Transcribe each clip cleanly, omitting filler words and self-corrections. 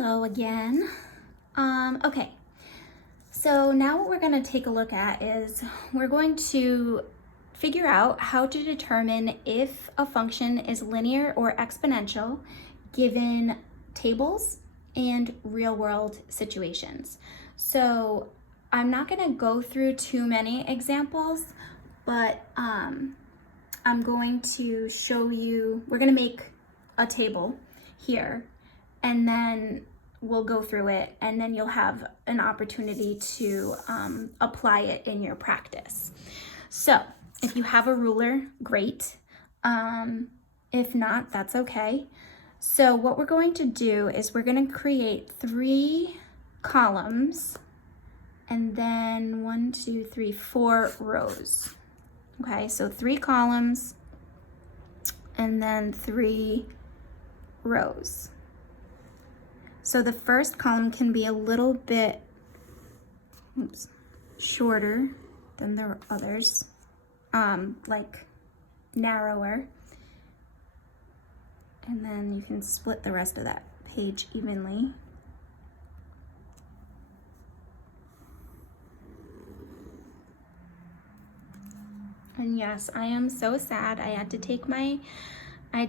Hello again. Okay, so now what we're going to take a look at is we're going to figure out how to determine if a function is linear or exponential given tables and real world situations. So I'm not going to go through too many examples, but I'm going to show you, we're going to make a table here, and then we'll go through it, and then you'll have an opportunity to apply it in your practice. So if you have a ruler, great. If not, that's okay. So what we're going to do is we're going to create 3 columns and then 4 rows. Okay, so 3 columns and then 3 rows. So the first column can be a little bit shorter than the others, like narrower. And then you can split the rest of that page evenly. And yes, I am so sad. I had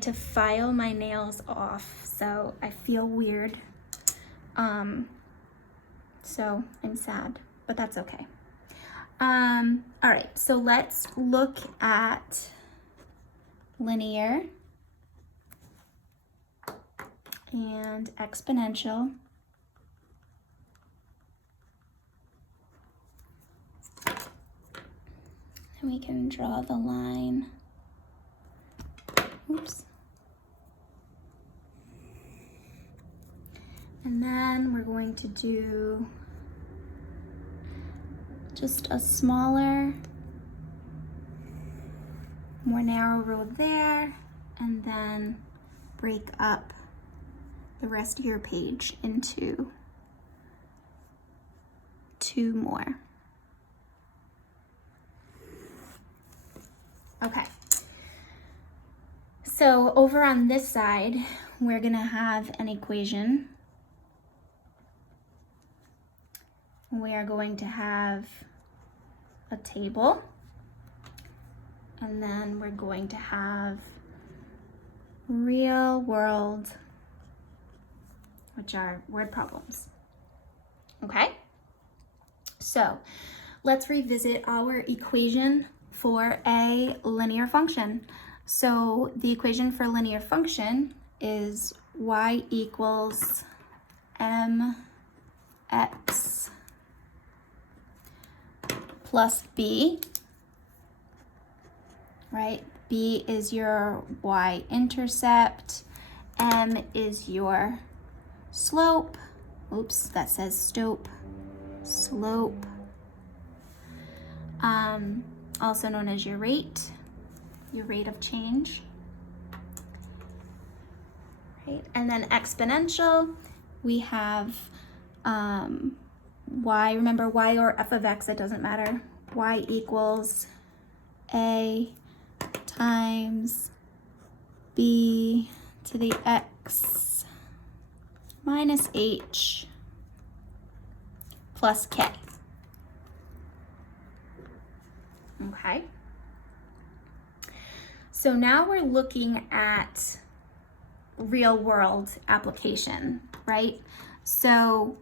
to file my nails off, so I feel weird. So I'm sad, but that's okay. All right, so let's look at linear and exponential. And we can draw the line. Oops. And then we're going to do just a smaller, more narrow road there, and then break up the rest of your page into 2 more. Okay. So over on this side, we're gonna have an equation. We are going to have a table, and then we're going to have real world, which are word problems. Okay? So let's revisit our equation for a linear function. So the equation for a linear function is y equals mx plus b, right? B is your y-intercept, m is your slope. Oops, that says slope. Also known as your rate of change, right? And then exponential, we have y, remember y or f of x, it doesn't matter. Y equals a times b to the x minus h plus k. Okay. So now we're looking at real world application, right? So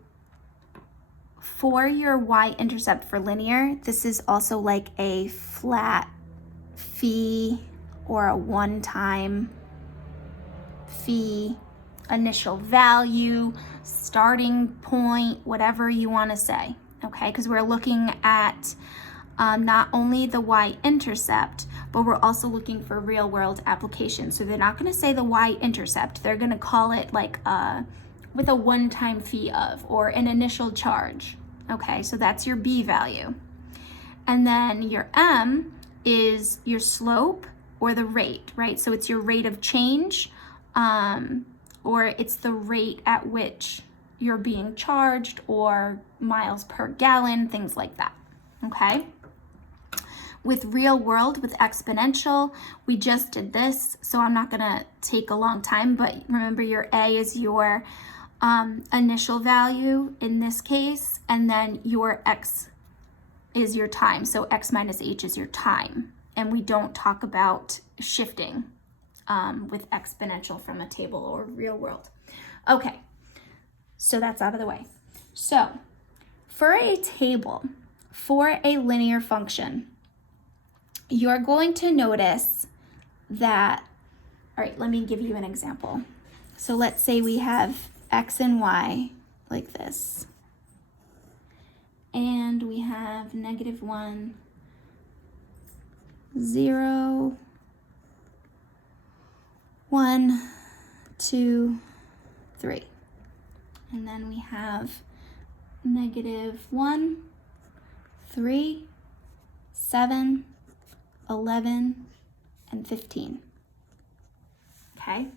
for your y-intercept for linear, this is also like a flat fee or a one-time fee, initial value, starting point, whatever you want to say, okay? Because we're looking at not only the y-intercept, but we're also looking for real world application. So they're not going to say the y-intercept. They're going to call it like with a one-time fee of, or an initial charge. Okay, so that's your b value. And then your m is your slope or the rate, right? So it's your rate of change, or it's the rate at which you're being charged, or miles per gallon, things like that, okay? With real world, with exponential, we just did this, so I'm not gonna take a long time, but remember your A is your initial value in this case, and then your x is your time. So x minus h is your time. And we don't talk about shifting with exponential from a table or real world. Okay, so that's out of the way. So for a table, for a linear function, you're going to notice that, all right, let me give you an example. So let's say we have x and y like this. And we have -1, 0, 1, 2, 3. And then we have -1, 3, 7, 11, and 15. Okay?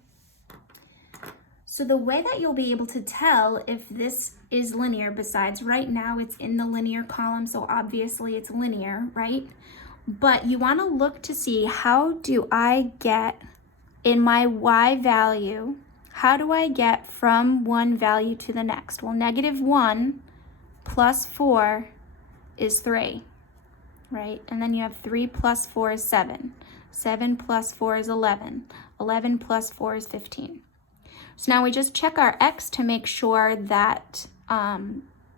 So the way that you'll be able to tell if this is linear, besides right now it's in the linear column, so obviously it's linear, right? But you want to look to see, how do I get in my y value, how do I get from one value to the next? Well, -1 plus 4 is 3, right? And then you have 3 plus 4 is 7. 7 plus 4 is 11. 11 plus 4 is 15. So now we just check our x to make sure that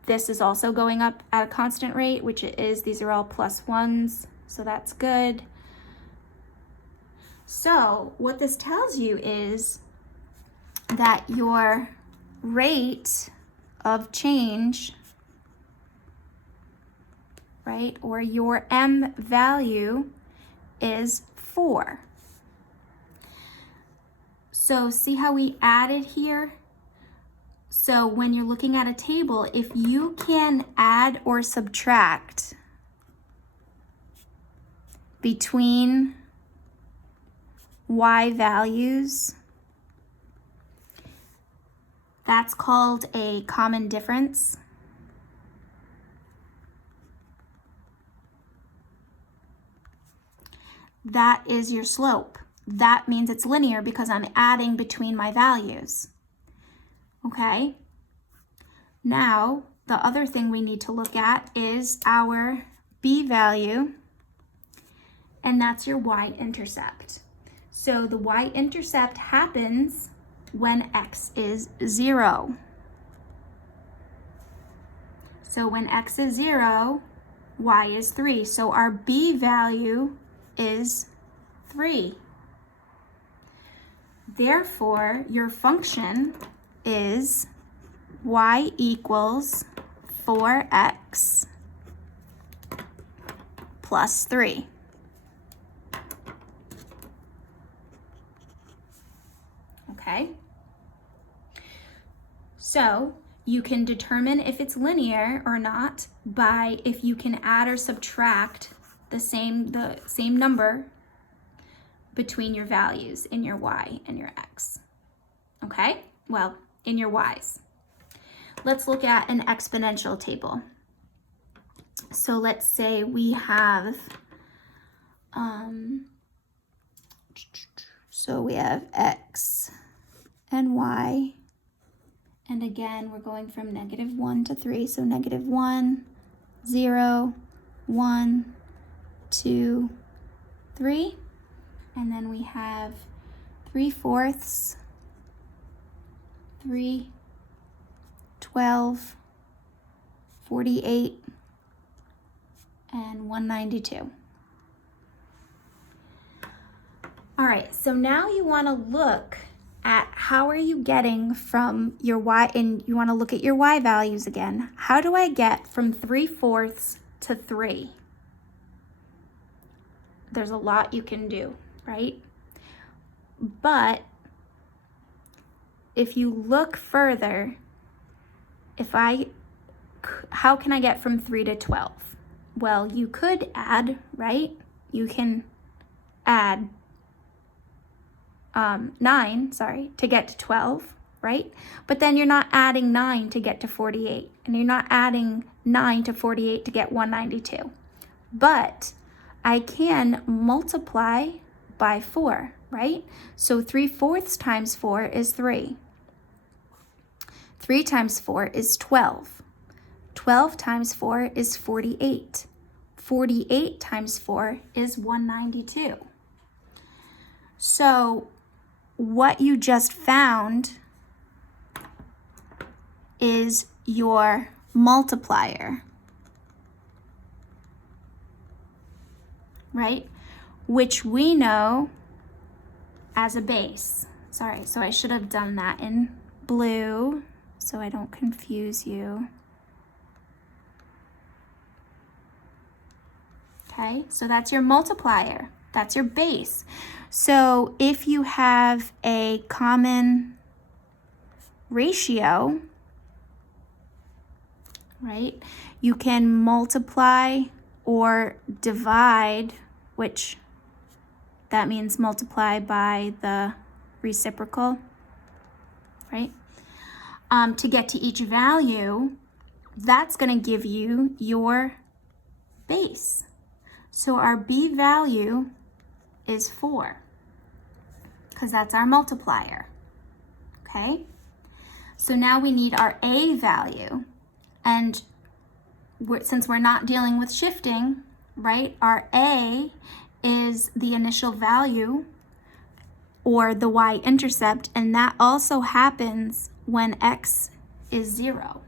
this is also going up at a constant rate, which it is. These are all +1s, so that's good. So what this tells you is that your rate of change, right, or your m value is 4. So see how we added here? So when you're looking at a table, if you can add or subtract between y values, that's called a common difference. That is your slope. That means it's linear because I'm adding between my values. Okay? Now, the other thing we need to look at is our b value, and that's your y-intercept. So the y-intercept happens when x is 0. So when x is 0, y is 3. So our b value is 3. Therefore, your function is y equals 4x plus 3. Okay? So you can determine if it's linear or not by if you can add or subtract the same number between your values in your y and your x. Okay? Well, in your y's. Let's look at an exponential table. So let's say we have, x and y, and again, we're going from -1 to 3, so -1, 0, 1, 2, 3, and then we have 3/4, 3, 12, 48, and 192. All right, so now you want to look at how are you getting from your y, and you want to look at your y values again. How do I get from 3/4 to 3? There's a lot you can do, right? But if you look further, how can I get from 3 to 12? Well, you could add, right? You can add 9, to get to 12, right? But then you're not adding 9 to get to 48, and you're not adding 9 to 48 to get 192. But I can multiply by 4, right? So 3/4 times 4 is 3. 3 times 4 is 12. 12 times 4 is 48. 48 times 4 is 192. So what you just found is your multiplier, right? Which we know as a base. Sorry, so I should have done that in blue so I don't confuse you. Okay, so that's your multiplier. That's your base. So if you have a common ratio, right, you can multiply or divide, which that means multiply by the reciprocal, right? To get to each value, that's going to give you your base. So our B value is 4 because that's our multiplier, okay? So now we need our A value, and since we're not dealing with shifting, right, our A is the initial value or the y-intercept, and that also happens when x is 0.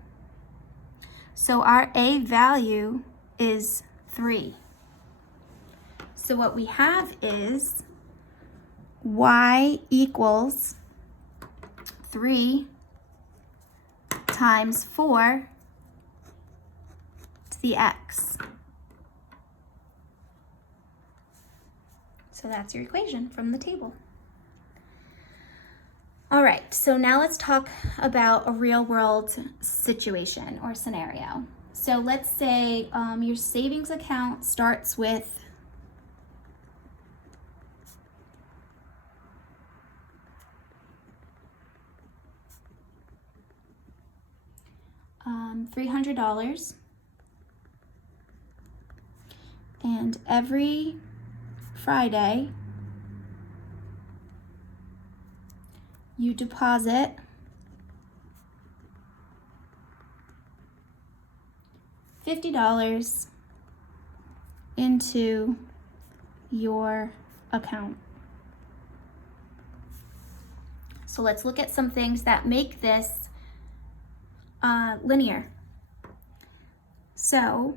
So our A value is 3. So what we have is y equals 3 times 4 to the x. So that's your equation from the table. All right, so now let's talk about a real world situation or scenario. So let's say your savings account starts with $300, and every Friday you deposit $50 into your account. So let's look at some things that make this linear. So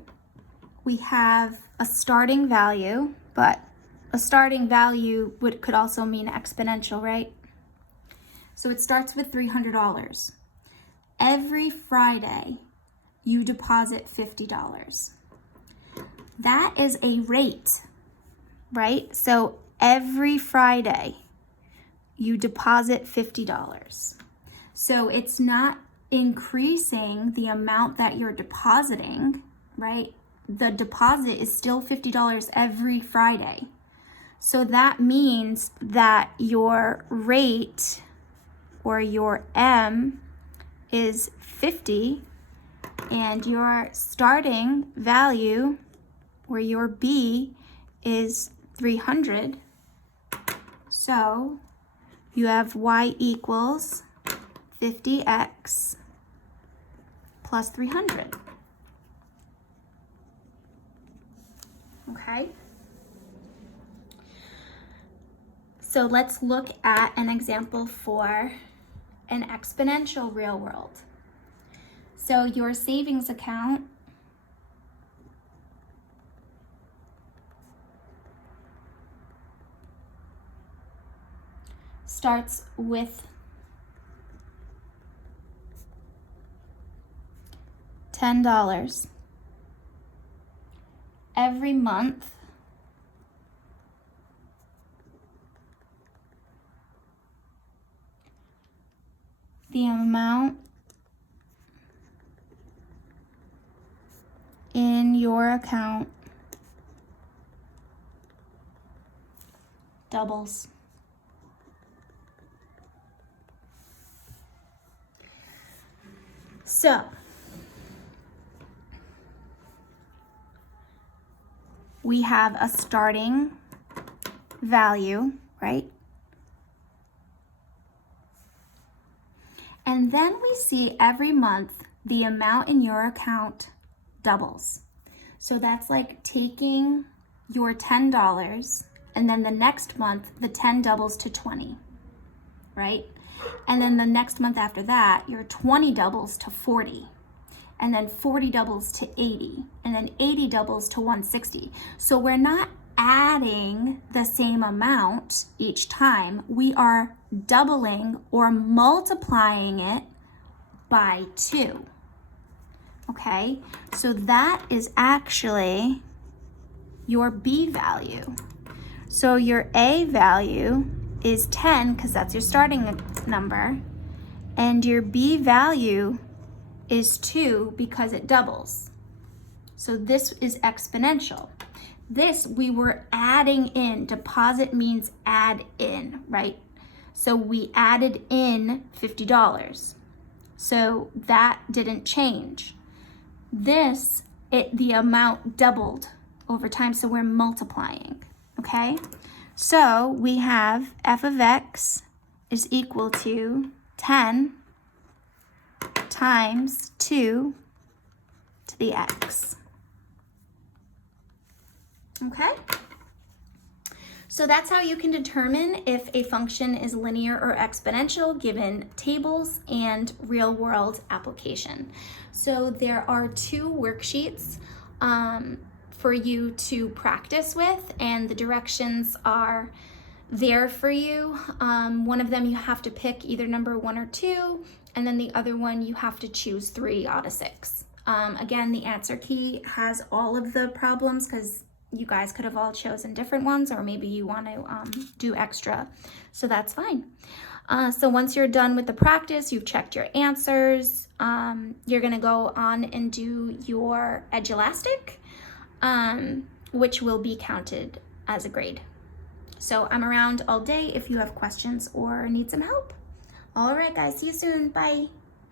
we have a starting value, but a starting value could also mean exponential, right? So it starts with $300. Every Friday, you deposit $50. That is a rate, right? So every Friday, you deposit $50. So it's not increasing the amount that you're depositing, right? The deposit is still $50 every Friday. So that means that your rate or your M is 50 and your starting value or your B is 300. So you have y equals 50x plus 300. Okay? So let's look at an example for an exponential real world. So your savings account starts with $10. Every month, the amount in your account doubles. So we have a starting value, right? And And then we see every month the amount in your account doubles. So that's like taking your $10 and then the next month the 10 doubles to 20, right? And then the next month after that, your 20 doubles to 40. And then 40 doubles to 80. And then 80 doubles to 160. So we're not adding the same amount each time. We are doubling or multiplying it by 2. Okay? So that is actually your B value. So your A value is 10 because that's your starting number, and your B value is 2 because it doubles. So this is exponential. This we were adding in. Deposit means add in, right? So we added in $50. So that didn't change. This, the amount doubled over time, so we're multiplying, okay? So we have f of x is equal to 10 times 2 to the x. Okay? So that's how you can determine if a function is linear or exponential given tables and real-world application. So there are 2 worksheets for you to practice with, and the directions are there for you. One of them you have to pick either number 1 or 2, and then the other one you have to choose 3 out of 6. Again, the answer key has all of the problems because you guys could have all chosen different ones, or maybe you want to do extra, so that's fine. So once you're done with the practice, you've checked your answers, you're gonna go on and do your edge elastic, which will be counted as a grade. So I'm around all day if you have questions or need some help. All right, guys, see you soon. Bye.